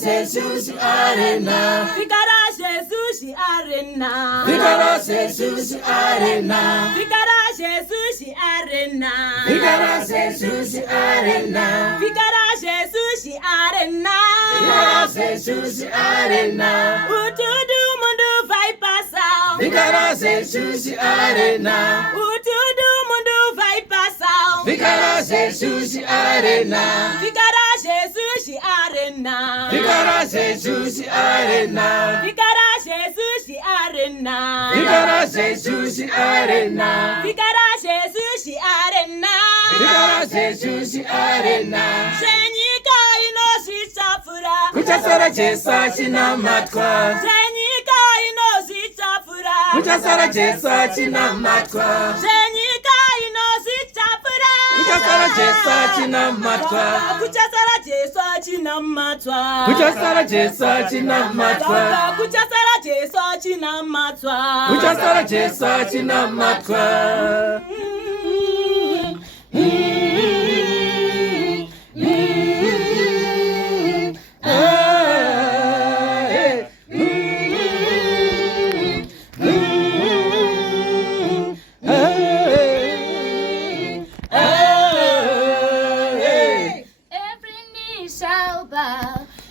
Jesus Arena. Fikara Jesus Arena. Fikara Jesus Arena. Fikara Jesus Arena. Fikara Jesus Arena. Fikara Jesus Arena. Fikara Jesus Arena. Utudu mundu vai passar. Fikara Jesus Arena. Utudu mundu vai passar. Fikara Jesus Arena. Fikara Jesus Arena. Fikara Jesus Arena. Fikara Jesus Arena. Fikara Jesus Arena. Fikara Jesus Arena. Fikara Jesus Arena. Senyika inosichafura. Kuchasara Jesa china matwa. Senyika inosichafura. Kuchasara Jesa china matwa. Senyika inosichafura. Kuchasara Jesa china matwa. Kuchasara Jesa china matwa. Kuchasara Jesa china matwa. Kuchasara Jesa china matwa. Kuchasara Jesa china matwa.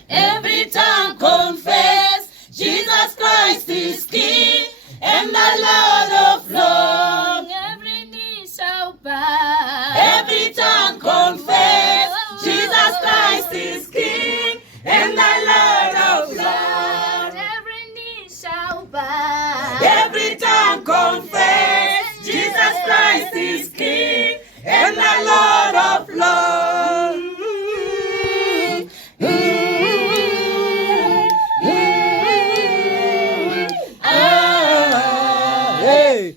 Every tongue confess Jesus Christ is King and the Lord of Lords. Every knee shall bow. Every tongue confess Jesus Christ is King and the Lord of Lords. Every knee shall bow. Every tongue confess Jesus Christ is King and the Lord of Lords. Hey!